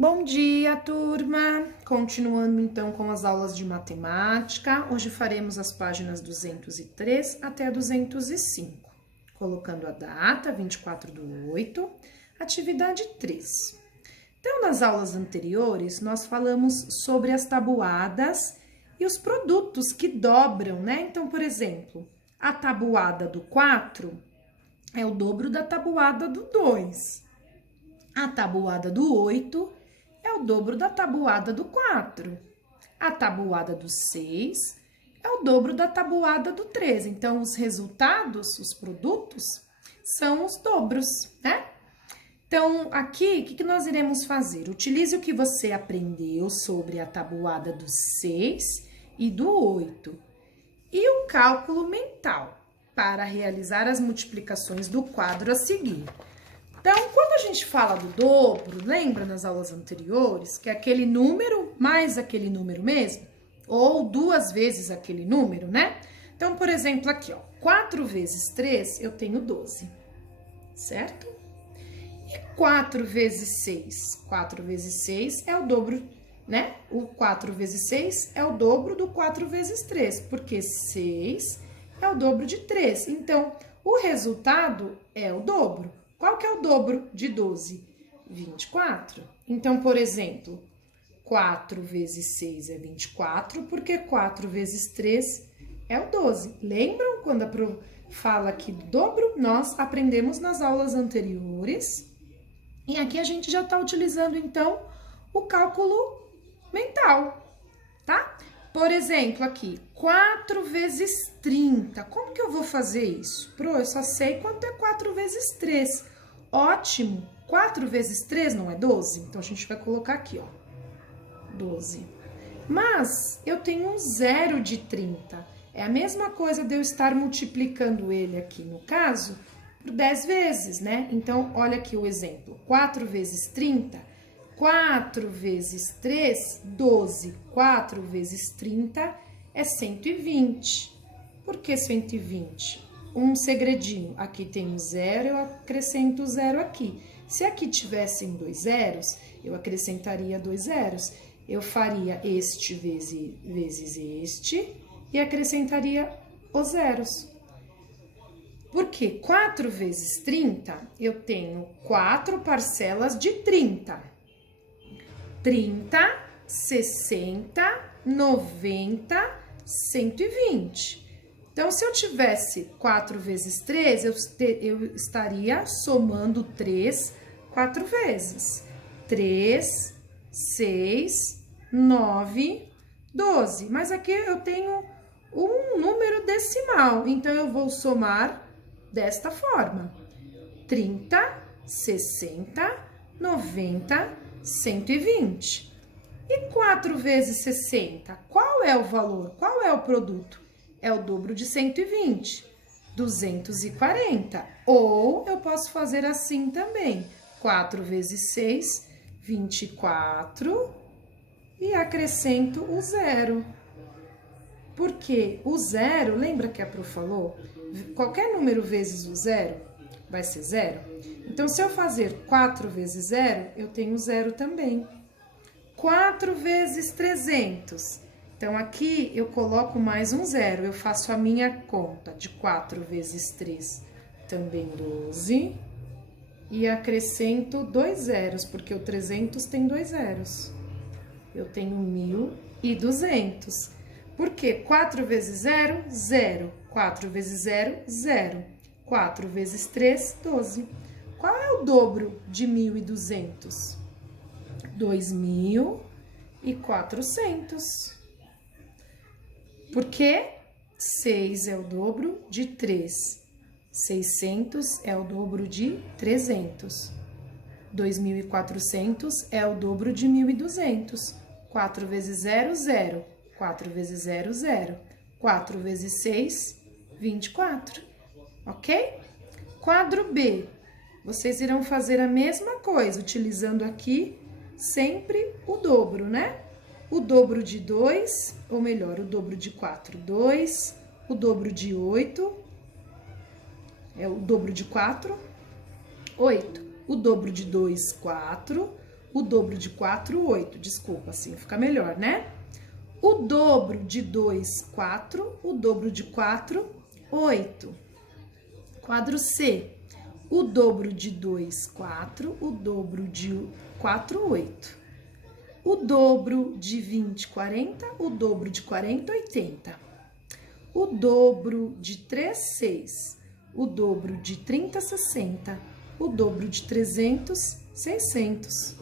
Bom dia, turma! Continuando então com as aulas de matemática, hoje faremos as páginas 203 até a 205, colocando a data, 24/8, atividade 3. Então, nas aulas anteriores, nós falamos sobre as tabuadas e os produtos que dobram, né? Então, por exemplo, a tabuada do 4 é o dobro da tabuada do 2. A tabuada do 8 é o dobro da tabuada do 4. A tabuada do 6 é o dobro da tabuada do 3. Então, os resultados, os produtos, são os dobros, né? Então, aqui, o que nós iremos fazer? Utilize o que você aprendeu sobre a tabuada do 6 e do 8 e o cálculo mental para realizar as multiplicações do quadro a seguir. Então, quando a gente fala do dobro, lembra nas aulas anteriores que é aquele número mais aquele número mesmo? Ou duas vezes aquele número, né? Então, por exemplo, aqui, ó, 4 vezes 3, eu tenho 12, certo? E 4 vezes 6? 4 vezes 6 é o dobro, né? O 4 vezes 6 é o dobro do 4 vezes 3, porque 6 é o dobro de 3. Então, o resultado é o dobro. Qual que é o dobro de 12? 24. Então, por exemplo, 4 vezes 6 é 24, porque 4 vezes 3 é o 12. Lembram quando a prof fala aqui do dobro? Nós aprendemos nas aulas anteriores. E aqui a gente já está utilizando, então, o cálculo mental, tá? Por exemplo, aqui, 4 vezes 30. Como que eu vou fazer isso? Eu só sei quanto é 4 vezes 3. Ótimo! 4 vezes 3 não é 12? Então, a gente vai colocar aqui, ó, 12. Mas eu tenho um zero de 30. É a mesma coisa de eu estar multiplicando ele aqui, no caso, por 10 vezes, né? Então, olha aqui o exemplo. 4 vezes 30... 4 vezes 3, 12. 4 vezes 30 é 120. Por que 120? Um segredinho. Aqui tem um zero, eu acrescento o zero aqui. Se aqui tivessem dois zeros, eu acrescentaria dois zeros. Eu faria este vezes este e acrescentaria os zeros. Porque 4 vezes 30, eu tenho 4 parcelas de 30. 30, 60, 90, 120. Então, se eu tivesse 4 vezes 3, eu estaria somando 3 4 vezes. 3, 6, 9, 12. Mas aqui eu tenho um número decimal, então eu vou somar desta forma. 30, 60, 90, 120. E 4 vezes 60? Qual é o valor? Qual é o produto? É o dobro de 120, 240. Ou eu posso fazer assim também. 4 vezes 6, 24. E acrescento o zero. Porque o zero, lembra que a prof falou? Qualquer número vezes o zero vai ser zero. Então, se eu fazer 4 vezes 0, eu tenho 0 também. 4 vezes 300. Então, aqui eu coloco mais um 0. Eu faço a minha conta de 4 vezes 3, também 12. E acrescento 2 zeros, porque o 300 tem 2 zeros. Eu tenho 1.200. Por quê? 4 vezes 0, 0. 4 vezes 0, 0. 4 vezes 3, 12. Qual é o dobro de 1.200? 2.400. Porque 6 é o dobro de 3. 600 é o dobro de 300. 2.400 é o dobro de 1.200. 4 vezes 0, 0. 4 vezes 0, 0. 4 vezes 6, 24. Ok? Quadro B. Vocês irão fazer a mesma coisa, utilizando aqui sempre o dobro, né? O dobro de 2, ou melhor, o dobro de 4, 2. O dobro de 8, é o dobro de 4, 8. O dobro de 2, 4. O dobro de 4, 8. Desculpa, assim fica melhor, né? O dobro de 2, 4. O dobro de 4, 8. Quadro C. O dobro de 2, 4. O dobro de 4, 8. O dobro de 20, 40. O dobro de 40, 80. O dobro de 3, 6. O dobro de 30, 60. O dobro de 300, 600.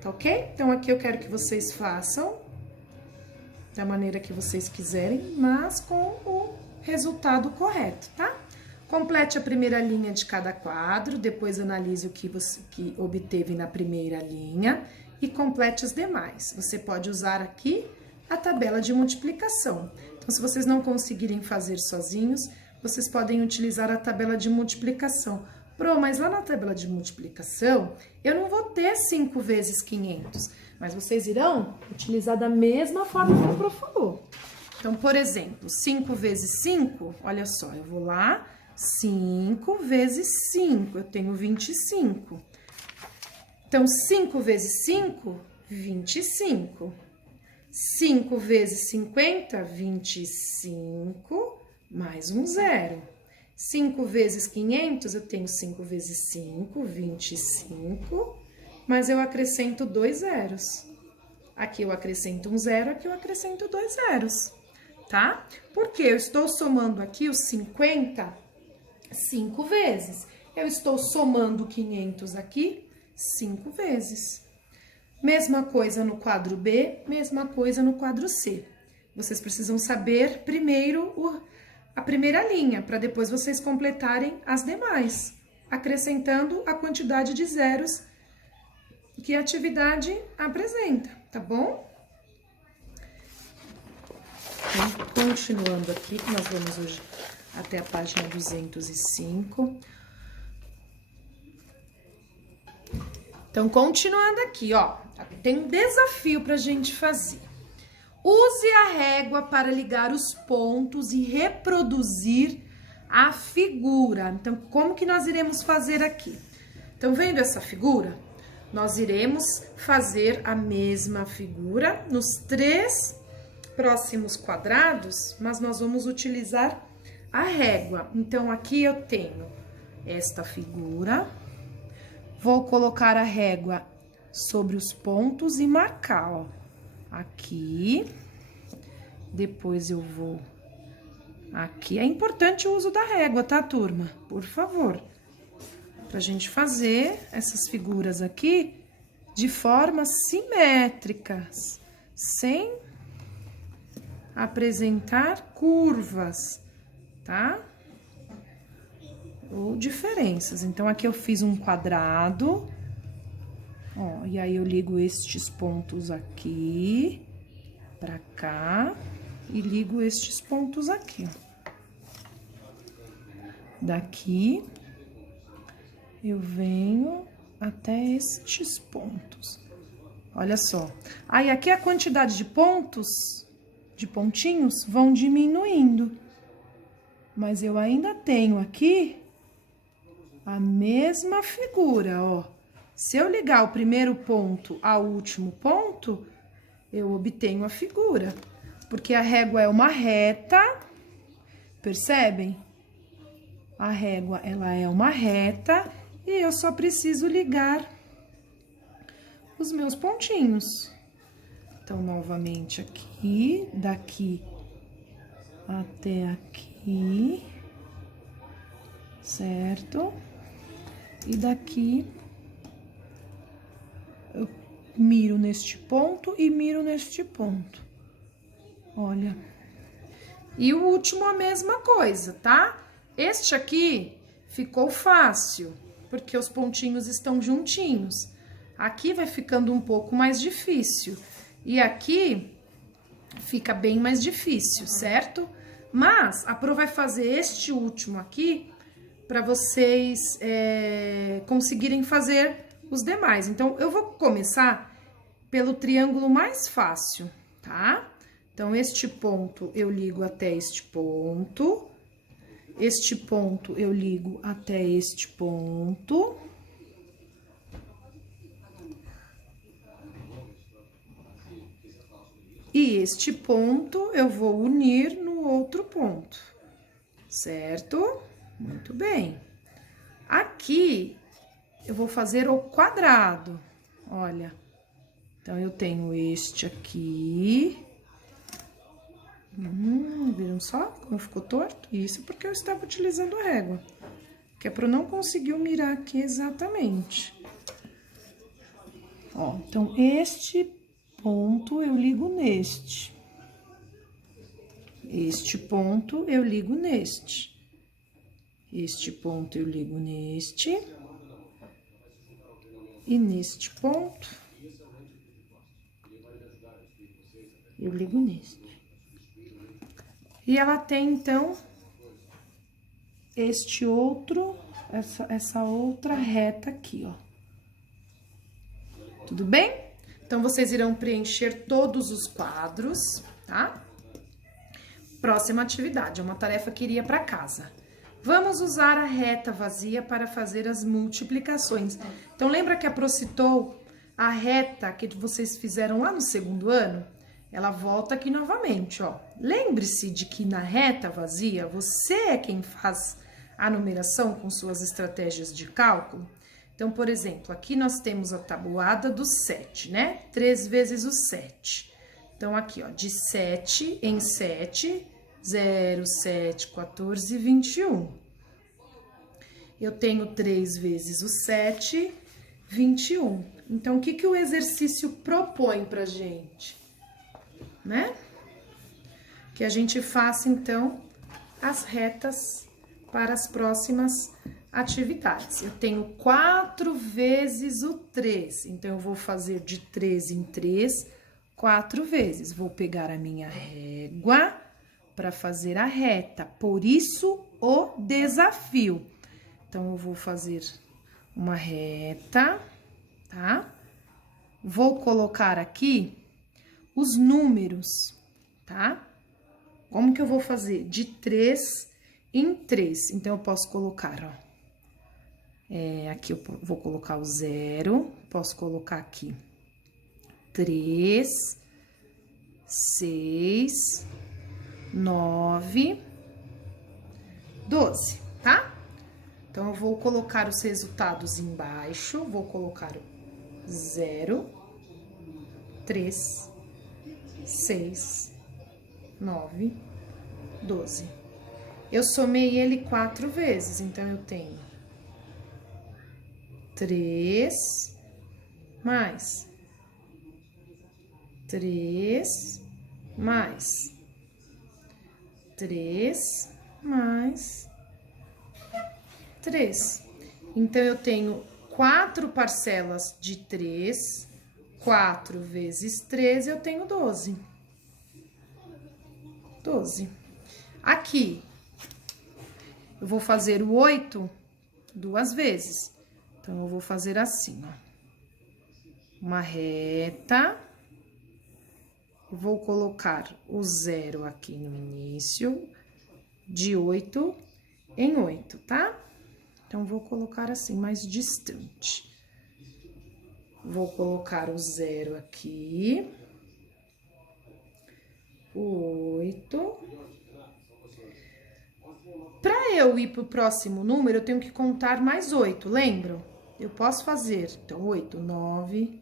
Tá ok? Então, aqui eu quero que vocês façam da maneira que vocês quiserem, mas com o resultado correto, tá? Complete a primeira linha de cada quadro, depois analise o que você obteve na primeira linha e complete as demais. Você pode usar aqui a tabela de multiplicação. Então, se vocês não conseguirem fazer sozinhos, vocês podem utilizar a tabela de multiplicação. Pro, mas lá na tabela de multiplicação, eu não vou ter 5 vezes 500, mas vocês irão utilizar da mesma forma que o Pro falou. Então, por exemplo, 5 vezes 5, olha só, eu vou lá, 5 vezes 5, eu tenho 25. Então, 5 vezes 5, 25. 5 vezes 50, 25, mais um zero. 5 vezes 500, eu tenho 5 vezes 5, 25, mas eu acrescento 2 zeros. Aqui eu acrescento um zero, aqui eu acrescento 2 zeros, tá? Porque eu estou somando aqui os 50 5 vezes. Eu estou somando 500 aqui 5 vezes. Mesma coisa no quadro B, mesma coisa no quadro C. Vocês precisam saber primeiro a primeira linha, para depois vocês completarem as demais, acrescentando a quantidade de zeros que a atividade apresenta, tá bom? Então, continuando aqui, que nós vamos hoje até a página 205. Então, continuando aqui, ó, tem um desafio pra gente fazer. Use a régua para ligar os pontos e reproduzir a figura. Então, como que nós iremos fazer aqui? Então, vendo essa figura, nós iremos fazer a mesma figura nos 3 próximos quadrados, mas nós vamos utilizar a régua. Então, aqui eu tenho esta figura, vou colocar a régua sobre os pontos e marcar, ó, aqui, depois eu vou aqui. É importante o uso da régua, tá, turma? Por favor, pra gente fazer essas figuras aqui de formas simétricas, sem apresentar curvas, tá? Ou diferenças. Então, aqui eu fiz um quadrado, ó, e aí eu ligo estes pontos aqui pra cá e ligo estes pontos aqui, ó. Daqui eu venho até estes pontos. Olha só. Aí, aqui a quantidade de pontos, de pontinhos, vão diminuindo. Mas eu ainda tenho aqui a mesma figura, ó. Se eu ligar o primeiro ponto ao último ponto, eu obtenho a figura. Porque a régua é uma reta, percebem? A régua, ela é uma reta e eu só preciso ligar os meus pontinhos. Então, novamente aqui, daqui até aqui, certo? E daqui eu miro neste ponto e miro neste ponto. Olha. E o último a mesma coisa, tá? Este aqui ficou fácil, porque os pontinhos estão juntinhos. Aqui vai ficando um pouco mais difícil. E aqui fica bem mais difícil, certo? Mas a Pro vai fazer este último aqui para vocês conseguirem fazer os demais. Então, eu vou começar pelo triângulo mais fácil, tá? Então, este ponto eu ligo até este ponto. Este ponto eu ligo até este ponto. E este ponto eu vou unir no outro ponto, certo? Muito bem. Aqui, eu vou fazer o quadrado, olha. Então, eu tenho este aqui. Viram só como ficou torto? Isso porque eu estava utilizando a régua. Que é para eu não conseguir mirar aqui exatamente. Ó, então, este ponto eu ligo neste. Este ponto eu ligo neste. Este ponto eu ligo neste. E neste ponto, eu ligo neste. E ela tem, então, este outro, essa outra reta aqui, ó. Tudo bem? Então, vocês irão preencher todos os quadros, tá? Próxima atividade, é uma tarefa que iria para casa. Vamos usar a reta vazia para fazer as multiplicações. Então, lembra que a Pro citou a reta que vocês fizeram lá no segundo ano? Ela volta aqui novamente, ó. Lembre-se de que na reta vazia, você é quem faz a numeração com suas estratégias de cálculo. Então, por exemplo, aqui nós temos a tabuada do 7, né? 3 vezes o 7. Então, aqui, ó, de 7 em 7, 0, 7, 14, 21. Eu tenho 3 vezes o 7, 21. Então, o que que o exercício propõe pra gente? Né? Que a gente faça, então, as retas para as próximas atividades. Eu tenho 4 vezes o 3, então, eu vou fazer de 3 em 3, 4 vezes. Vou pegar a minha régua para fazer a reta, por isso, o desafio. Então, eu vou fazer uma reta, tá? Vou colocar aqui os números, tá? Como que eu vou fazer? De 3 em 3. Então, eu posso colocar, ó. Aqui eu vou colocar o 0. Posso colocar aqui 3, 6, 9, 12, tá? Então, eu vou colocar os resultados embaixo. Vou colocar 0, 3, 6, 9, 12. Eu somei ele 4 vezes, então, eu tenho 3, mais 3, mais 3, mais 3. Então, eu tenho 4 parcelas de 3, 4 vezes 3, eu tenho 12. 12. Aqui, eu vou fazer o 8 2 vezes. Então, eu vou fazer assim, ó. Uma reta. Vou colocar o 0 aqui no início, de 8 em 8, tá? Então, vou colocar assim, mais distante. Vou colocar o 0 aqui. O 8. Para eu ir para o próximo número, eu tenho que contar mais 8, lembram? Eu posso fazer, então, 8, 9,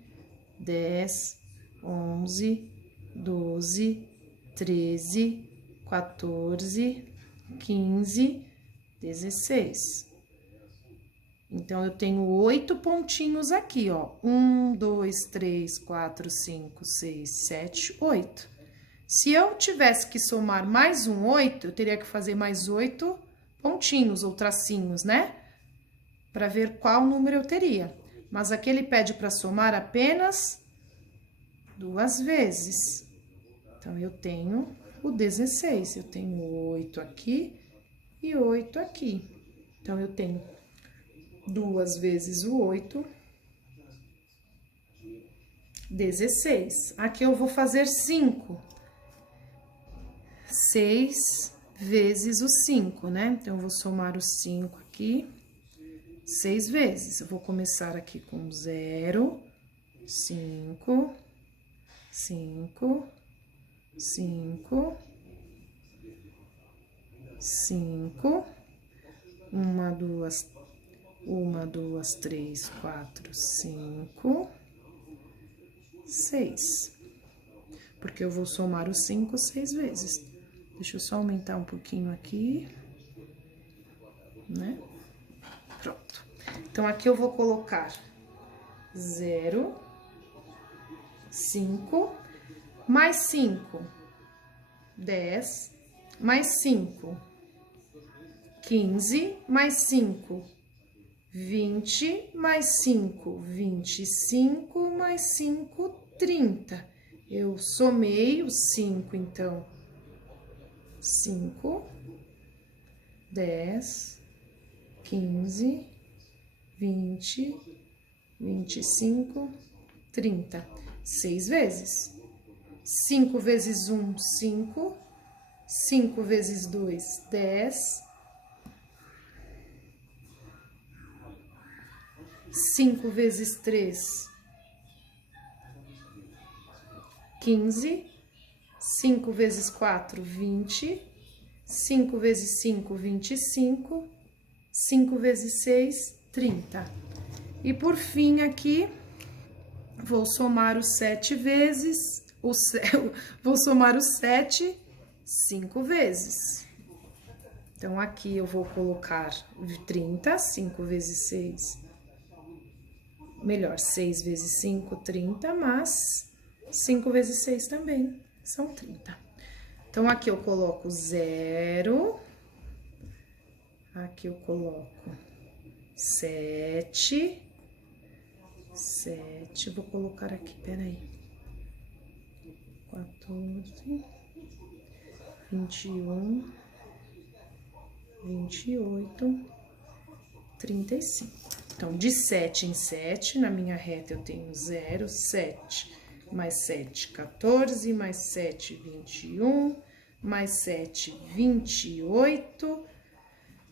10, 11, 12, 13, 14, 15, 16. Então, eu tenho 8 pontinhos aqui, ó. 1, 2, 3, 4, 5, 6, 7, 8. Se eu tivesse que somar mais um 8, eu teria que fazer mais 8 pontinhos ou tracinhos, né? Para ver qual número eu teria. Mas aqui ele pede para somar apenas 2 vezes. Então, eu tenho o 16. Eu tenho 8 aqui e 8 aqui. Então, eu tenho 2 vezes o 8, 16. Aqui eu vou fazer 5. 6 vezes o 5, né? Então, eu vou somar o 5 aqui 6 vezes. Eu vou começar aqui com 0, 5, 5, 5, 5, 1, 2, 3, 4, 5, 6. Porque eu vou somar os 5 6 vezes. Deixa eu só aumentar um pouquinho aqui, né? Pronto. Então, aqui eu vou colocar 0, 5, mais 5, 10, mais 5, 15, mais 5, 20, mais 5, 25, mais 5, 30. Eu somei os 5, então, 5, 10, 15, 20, 25, 30. 6 vezes. 5 vezes 1, 5. 5 vezes 2, 10. 5 vezes 3, 15. 5 vezes 4, 20. 5 vezes 5, 25. 5 vezes 6, 30. E por fim, aqui, vou somar os 7 vezes, vou somar os 7 5 vezes. Então, aqui eu vou colocar 30, 5 vezes 6, melhor, 6 vezes 5, 30, mas 5 vezes 6 também são 30. Então, aqui eu coloco 0, aqui eu coloco 7, vou colocar aqui, peraí, 14, 21, 28, 35. Então, de 7 em 7, na minha reta eu tenho 0, 7, mais 7, 14, mais 7, 21, mais 7, 28,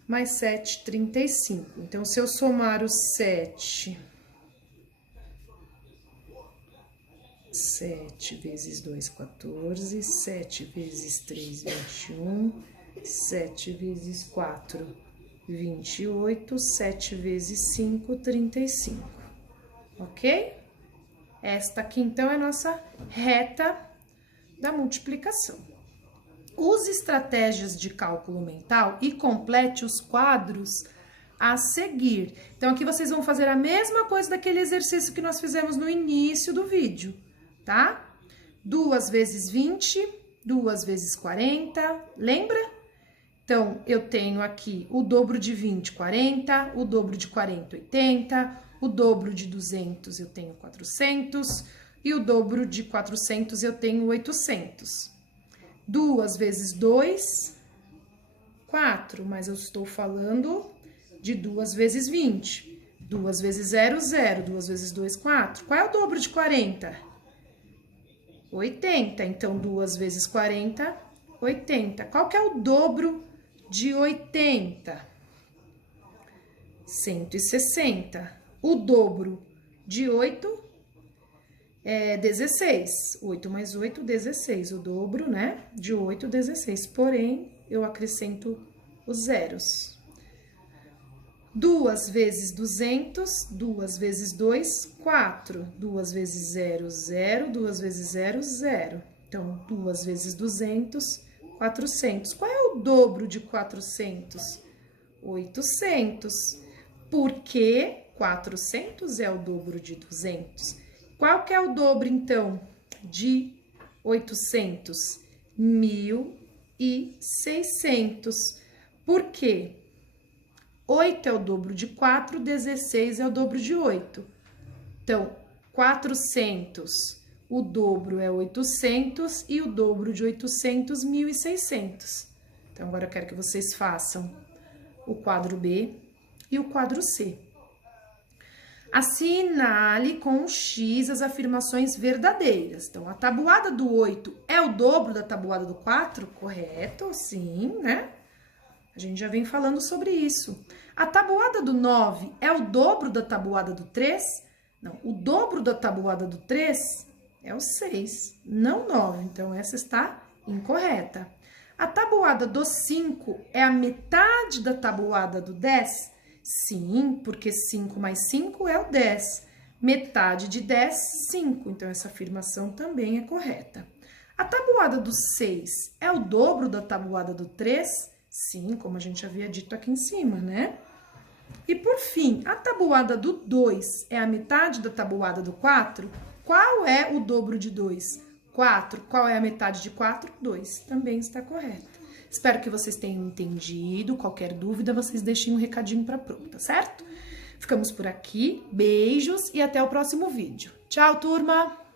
mais 7, 35. Então, se eu somar os 7 vezes 2, 14, 7 vezes 3, 21, 7 vezes 4, 28, 7 vezes 5, 35, ok? Esta aqui, então, é a nossa reta da multiplicação. Use estratégias de cálculo mental e complete os quadros a seguir. Então, aqui vocês vão fazer a mesma coisa daquele exercício que nós fizemos no início do vídeo, tá? 2 vezes 20, 2 vezes 40, lembra? Então, eu tenho aqui o dobro de 20, 40, o dobro de 40, 80, o dobro de 200 eu tenho 400 e o dobro de 400 eu tenho 800. 2 vezes 2, 4, mas eu estou falando de 2 vezes 20. 2 vezes 0, 0. 2 vezes 2, 4. Qual é o dobro de 40? 80. Então, 2 vezes 40, 80. Qual que é o dobro de 80? 160. O dobro de 8 é 16. 8 mais 8, 16. O dobro, né, de 8, 16. Porém, eu acrescento os zeros. 2 vezes 200, 2 vezes 2, 4. 2 vezes 0, 0. 2 vezes 0, 0. Então, 2 vezes 200, 400. Qual é o dobro de 400? 800. Porque 400 é o dobro de 200. Qual que é o dobro, então, de 800? 1.600. Por quê? 8 é o dobro de 4, 16 é o dobro de 8. Então, 400, o dobro é 800 e o dobro de 800, 1.600. Então, agora eu quero que vocês façam o quadro B e o quadro C. Assinale com um X as afirmações verdadeiras. Então, a tabuada do 8 é o dobro da tabuada do 4? Correto, sim, né? A gente já vem falando sobre isso. A tabuada do 9 é o dobro da tabuada do 3? Não, o dobro da tabuada do 3 É o 6, não 9. Então, essa está incorreta. A tabuada do 5 é a metade da tabuada do 10? Sim, porque 5 mais 5 é o 10. Metade de 10, 5. Então, essa afirmação também é correta. A tabuada do 6 é o dobro da tabuada do 3? Sim, como a gente havia dito aqui em cima, né? E por fim, a tabuada do 2 é a metade da tabuada do 4? Qual é o dobro de 2? 4. Qual é a metade de 4? 2. Também está correto. Espero que vocês tenham entendido. Qualquer dúvida, vocês deixem um recadinho para a Pro, tá certo? Ficamos por aqui. Beijos e até o próximo vídeo. Tchau, turma!